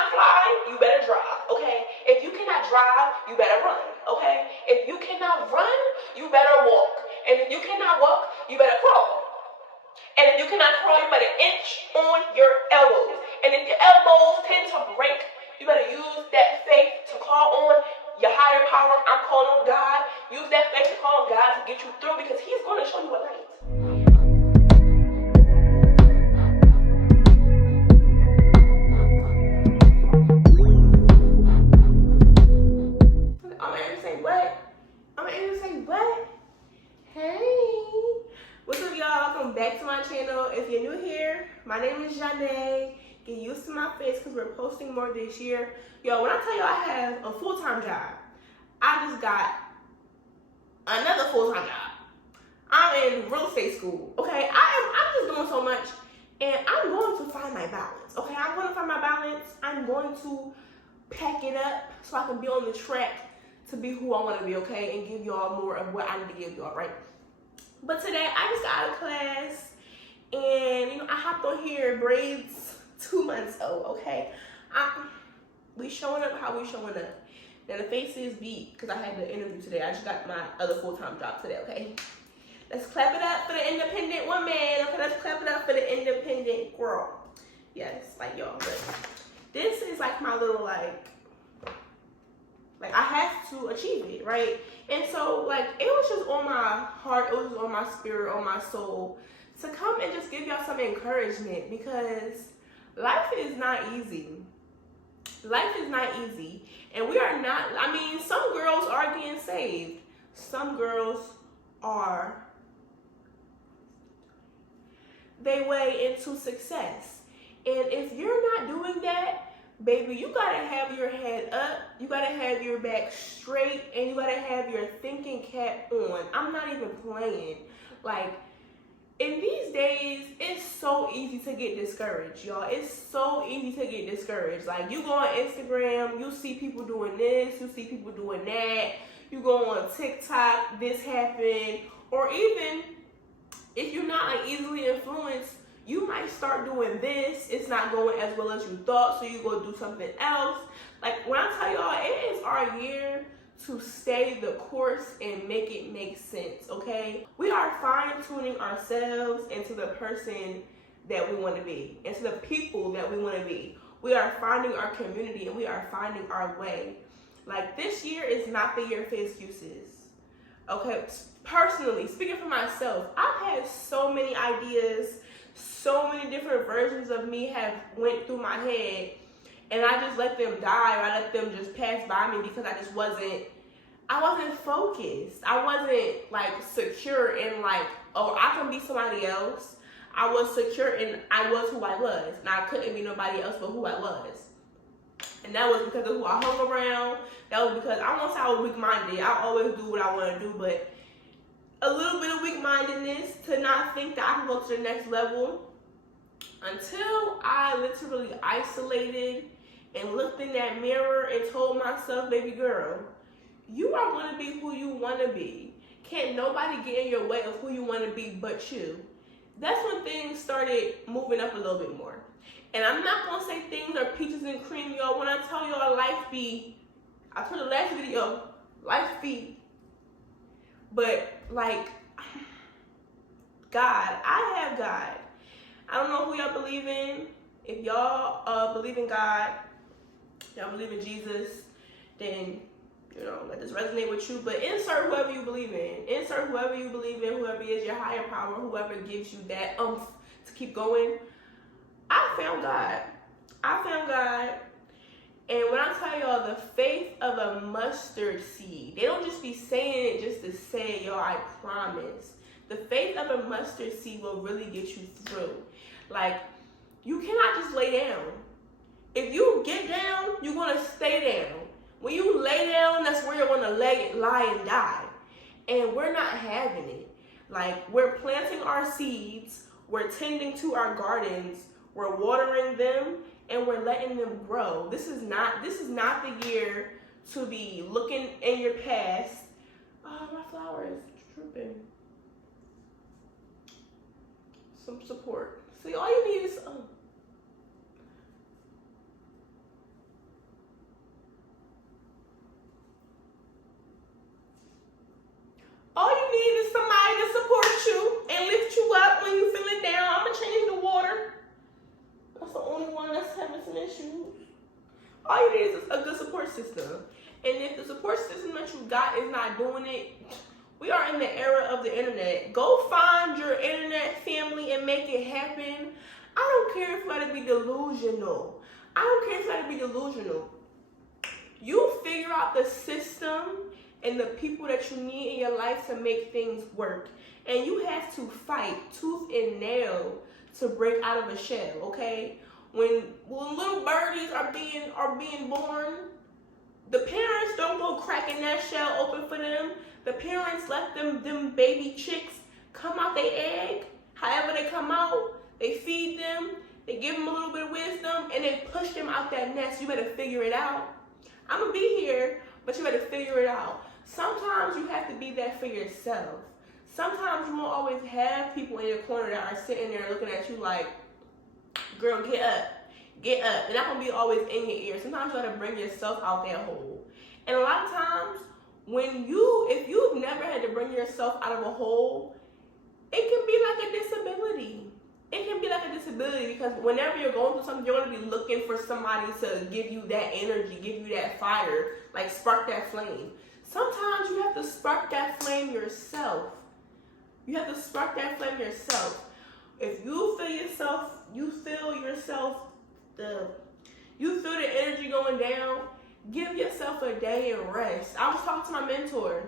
cannot fly, you better drive, okay? If you cannot drive, you better run, okay? If you cannot run, you better walk. And if you cannot walk, you better crawl. And if you cannot crawl, you better inch on your elbows. And if your elbows tend to break, you better use that faith to call on your higher power. I'm calling on God. Use that faith to call on God to get you through, because he's going to show you a light. Back to my channel. If you're new here, my name is Janae. Get used to my face because we're posting more this year. Yo, when I tell you I have a full-time job, I just got another full-time job. I'm in real estate school, okay? I'm just doing so much, and I'm going to find my balance, okay? I'm going to find my balance. I'm going to pack it up so I can be on the track to be who I want to be, okay? And give y'all more of what I need to give y'all, right? But today, I just got out of class, and, I hopped on here, braids 2 months old, okay? We showing up how we showing up. Now, the face is beat, because I had the interview today. I just got my other full-time job today, okay? Let's clap it up for the independent woman, okay? Let's clap it up for the independent girl. Yes, like, y'all, but this is, like, my little, like, I have to achieve it, right? And so, like, it was just on my heart, it was just on my spirit, on my soul, to come and just give y'all some encouragement, because life is not easy. Life is not easy. And we are not, some girls are getting saved. Some girls are their way into success. And if you're not doing that, baby, you gotta have your head up, you gotta have your back straight, and you gotta have your thinking cap on. I'm not even playing. Like, in these days, it's so easy to get discouraged, y'all. It's so easy to get discouraged. Like, you go on Instagram, you see people doing this, you see people doing that. You go on TikTok, this happened. Or even, if you're not, like, easily influenced, you might start doing this, it's not going as well as you thought, so you go do something else. Like, when I tell y'all, it is our year to stay the course and make it make sense, okay? We are fine-tuning ourselves into the person that we want to be, into the people that we want to be. We are finding our community, and we are finding our way. Like, this year is not the year for excuses, okay? Personally, speaking for myself, I've had so many ideas, so many different versions of me have went through my head, and I just let them die, or I let them just pass by me, because I wasn't focused. I wasn't, like, secure in, like, oh, I can be somebody else. I was secure in I was who I was, and I couldn't be nobody else but who I was. And that was because of who I hung around. That was because I won't say I was weak-minded. I always do what I want to do, but a little bit of weak-mindedness to not think that I can go to the next level, until I literally isolated and looked in that mirror and told myself, baby girl, you are going to be who you want to be. Can't nobody get in your way of who you want to be but you. That's when things started moving up a little bit more. And I'm not going to say things are peaches and cream, y'all. When I tell y'all life be, I told the last video, life be. But, like, God, I have God. I don't know who y'all believe in. If y'all believe in God, y'all believe in Jesus, then, let this resonate with you. But insert whoever you believe in. Insert whoever you believe in, whoever is your higher power, whoever gives you that oomph to keep going. I found God. I found God. And when I tell y'all, the faith of a mustard seed, they don't just be saying it just to say, yo, I promise. The faith of a mustard seed will really get you through. Like, you cannot just lay down. If you get down, you're going to stay down. When you lay down, that's where you're going to lie and die. And we're not having it. Like, we're planting our seeds, we're tending to our gardens, we're watering them, and we're letting them grow. This is not the year to be looking in your past. Oh, my flower is drooping. Some support. See, all you need is having some issues. All you need is a good support system. And if the support system that you got is not doing it, we are in the era of the internet. Go find your internet family and make it happen. I don't care if you gotta be delusional. I don't care if you gotta be delusional. You figure out the system and the people that you need in your life to make things work. And you have to fight tooth and nail to break out of a shell, okay? When little birdies are being born, the parents don't go cracking that shell open for them. The parents let them baby chicks come out their egg. However they come out, they feed them, they give them a little bit of wisdom, and they push them out that nest. You better figure it out. I'm gonna be here, but you better figure it out. Sometimes you have to be that for yourself. Sometimes you won't always have people in your corner that are sitting there looking at you like, girl, get up. Get up. They're not gonna be always in your ear. Sometimes you gotta bring yourself out that hole. And a lot of times, if you've never had to bring yourself out of a hole, it can be like a disability. It can be like a disability because whenever you're going through something, you're gonna be looking for somebody to give you that energy, give you that fire, like spark that flame. Sometimes you have to spark that flame yourself. You have to spark that flame yourself. If you feel yourself, you feel the energy going down, give yourself a day and rest. I was talking to my mentor.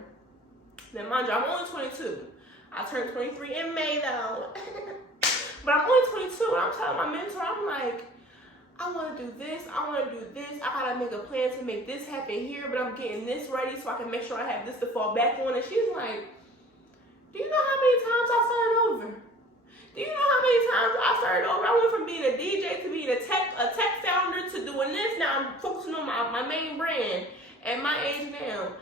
Now, mind you, I'm only 22. I turned 23 in May, though. But I'm only 22, and I'm telling my mentor, I'm like, I want to do this, I want to do this, I got to make a plan to make this happen here, but I'm getting this ready so I can make sure I have this to fall back on. And she's like, do you know how many times I started over? Do you know how many times I started over? I went from being a DJ to being a tech founder to doing this. Now I'm focusing on my main brand at my age now.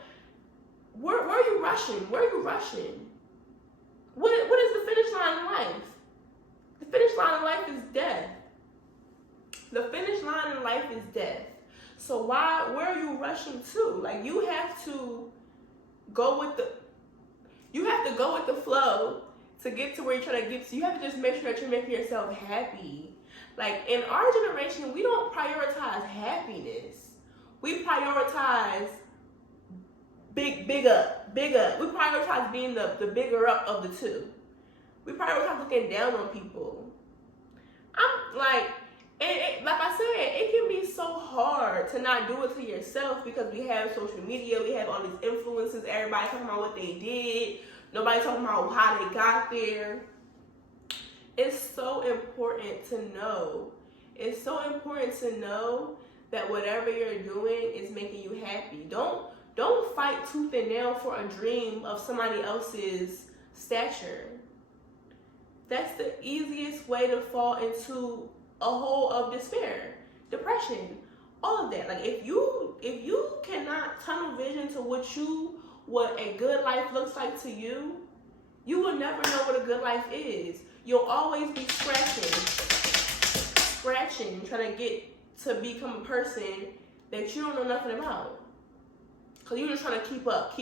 Where are you rushing? Where are you rushing? What is the finish line in life? The finish line in life is death. The finish line in life is death. So where are you rushing to? Like you have to go with the flow to get to where you're trying to get to. You have to just make sure that you're making yourself happy. Like in our generation, we don't prioritize happiness. We prioritize big up. We prioritize being the bigger up of the two. We prioritize looking down on people. I'm like, like I said, it can be so hard to not do it to yourself because we have social media, we have all these influences, everybody talking about what they did, nobody talking about how they got there. It's so important to know. It's so important to know that whatever you're doing is making you happy. Don't fight tooth and nail for a dream of somebody else's stature. That's the easiest way to fall into a hole of despair, depression, all of that. Like if you cannot tunnel vision to what a good life looks like to you, you will never know what a good life is. You'll always be scratching, trying to get to become a person that you don't know nothing about. Cause you're just trying to keep up.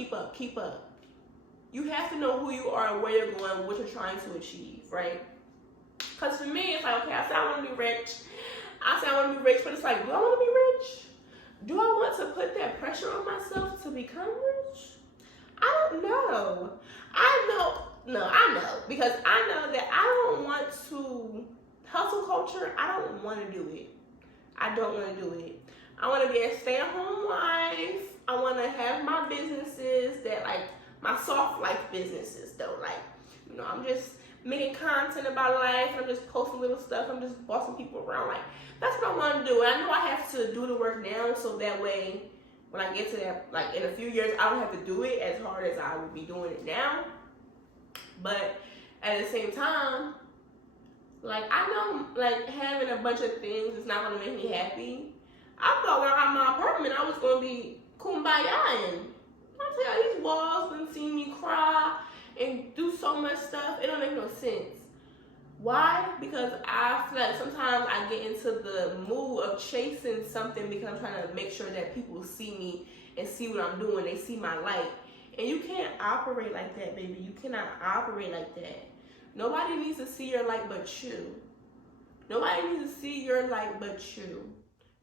You have to know who you are, where you're going, what you're trying to achieve, right? Because for me, it's like, okay, I say I want to be rich. But it's like, do I want to be rich? Do I want to put that pressure on myself to become rich? I don't know. I know. Because I know that I don't want to, hustle culture, I don't want to do it. I don't want to do it. I want to be a stay-at-home wife. I want to have my businesses that like, my soft life businesses though. Like, I'm just making content about life. I'm just posting little stuff. I'm just bossing people around. Like, that's what I want to do. And I know I have to do the work now so that way when I get to that, like in a few years, I don't have to do it as hard as I would be doing it now. But at the same time, like I know like having a bunch of things is not going to make me happy. I thought when I got my apartment, I was going to be kumbaya-ing. I tell you, these walls done seen me cry and do so much stuff. It don't make no sense. Why? Because I feel like sometimes I get into the mood of chasing something because I'm trying to make sure that people see me and see what I'm doing. They see my light. And you can't operate like that, baby. You cannot operate like that. Nobody needs to see your light but you. Nobody needs to see your light but you.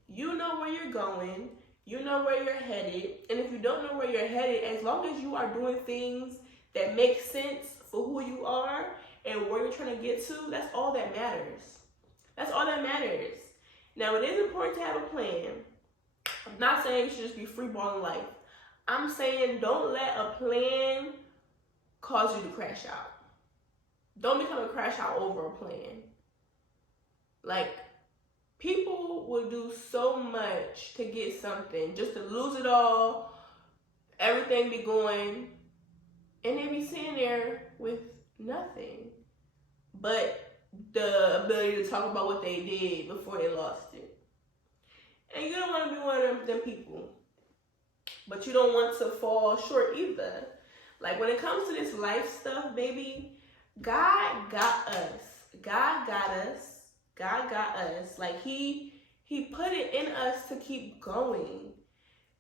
You know where you're going. You know where you're headed. And if you don't know where you're headed, as long as you are doing things that make sense for who you are and where you're trying to get to, that's all that matters. That's all that matters. Now, it is important to have a plan. I'm not saying you should just be free balling life. I'm saying don't let a plan cause you to crash out. Don't become a crash out over a plan. Like, people will do so much to get something, just to lose it all, everything be going, and they be sitting there with nothing but the ability to talk about what they did before they lost it. And you don't want to be one of them people. But you don't want to fall short either. Like, when it comes to this life stuff, baby, God got us. God got us. God got us. Like, he put it in us to keep going.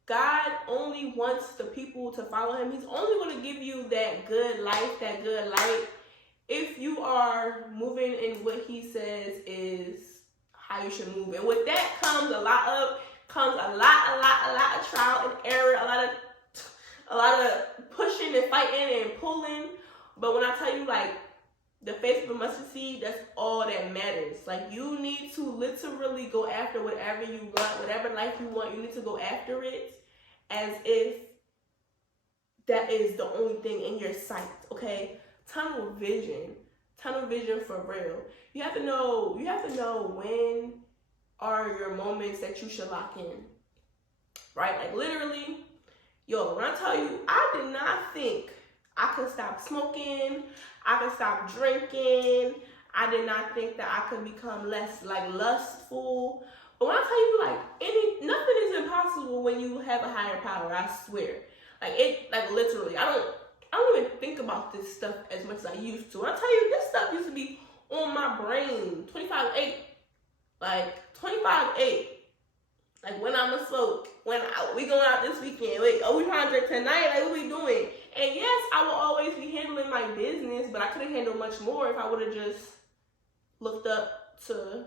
God only wants the people to follow him. He's only going to give you that good life, that good light, if you are moving in what he says is how you should move. And with that comes a lot of trial and error, a lot of pushing and fighting and pulling. But when I tell you, like, the faith of a mustard seed, that's all that matters. Like, you need to literally go after whatever you want, whatever life you want. You need to go after it as if that is the only thing in your sight, okay? Tunnel vision for real. You have to know when are your moments that you should lock in, right? Like, literally, when I tell you, I did not think I could stop smoking, I could stop drinking, I did not think that I could become less, like, lustful. But when I tell you, like, nothing is impossible when you have a higher power, I swear. Like, literally, I don't even think about this stuff as much as I used to. When I tell you, this stuff used to be on my brain 25/8. Like, 25/8. Like, when I'm a smoke, we going out this weekend, wait, we trying to drink tonight, like, what we doing? And yes, I will always be handling my business, but I could have handled much more if I would have just looked up to,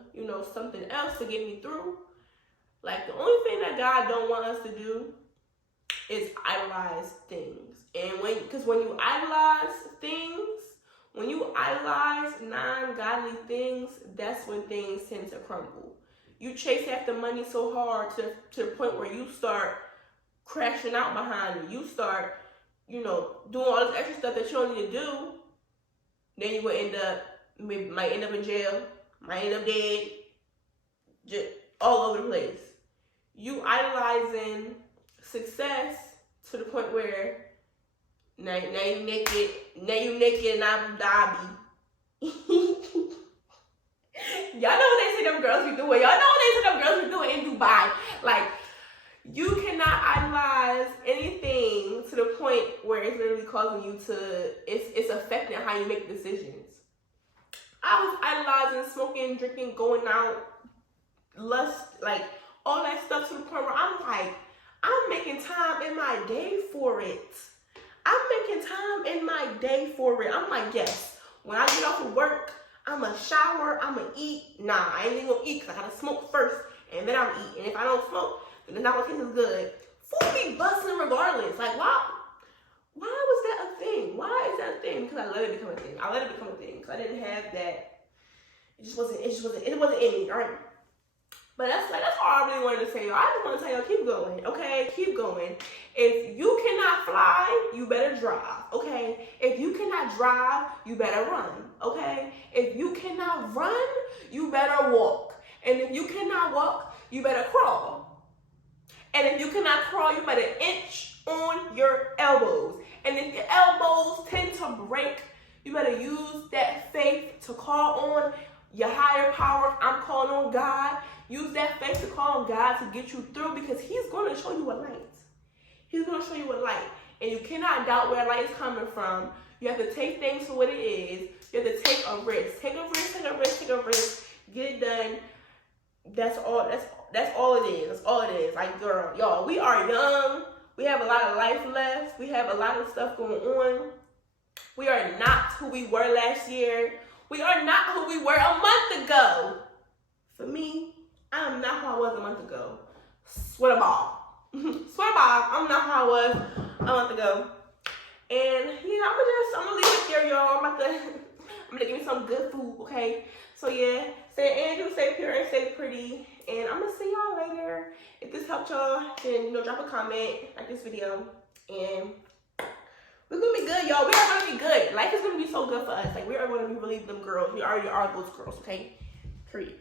something else to get me through. Like, the only thing that God don't want us to do is idolize things. And when you idolize things, when you idolize non-godly things, that's when things tend to crumble. You chase after money so hard to the point where you start crashing out behind it. You start, doing all this extra stuff that you don't need to do. Then you will might end up in jail, might end up dead, just all over the place. You idolizing success to the point where now you naked in Abu Dhabi. Y'all know what they say them girls be doing. Y'all know what they say them girls be doing in Dubai. Like, you cannot idolize anything to the point where it's literally causing you to, it's affecting how you make decisions. I was idolizing smoking, drinking, going out, lust, like, all that stuff to the point where I'm like, I'm making time in my day for it. I'm like, yes, when I get off of work, I'm going to shower, I'm going to eat. Nah, I ain't even going to eat because I got to smoke first, and then I'm eat. And if I don't smoke, then it's not going to taste as good. Food be busting regardless. Like, why was that a thing? Why is that a thing? Because I let it become a thing. Because I didn't have that. It wasn't in me, all right? But that's all I really wanted to say, y'all. I just want to tell y'all, keep going, okay? Keep going. If you cannot fly, you better drive, okay? If you cannot drive, you better run, okay? If you cannot run, you better walk. And if you cannot walk, you better crawl. And if you cannot crawl, you better inch on your elbows. And if your elbows tend to break, you better use that faith to call on your higher power. I'm calling on God. Use that faith to call on God to get you through, because he's going to show you a light. He's going to show you a light. And you cannot doubt where light is coming from. You have to take things for what it is. You have to take a risk. Take a risk. Get it done. That's all it is. That's all it is. Like, girl, y'all, we are young. We have a lot of life left. We have a lot of stuff going on. We are not who we were last year. We are not who we were a month ago. I was a month ago. Swear to ball. Swear to ball. I don't know how I was a month ago. And yeah, I'm gonna leave it there, y'all. I'm gonna give me some good food, okay? So yeah, stay Andrew, stay pure, and stay pretty. And I'm gonna see y'all later. If this helped y'all, then drop a comment, like this video, and we're gonna be good, y'all. We are gonna be good. Life is gonna be so good for us. Like we are gonna be really them girls. We already are those girls, okay? Period.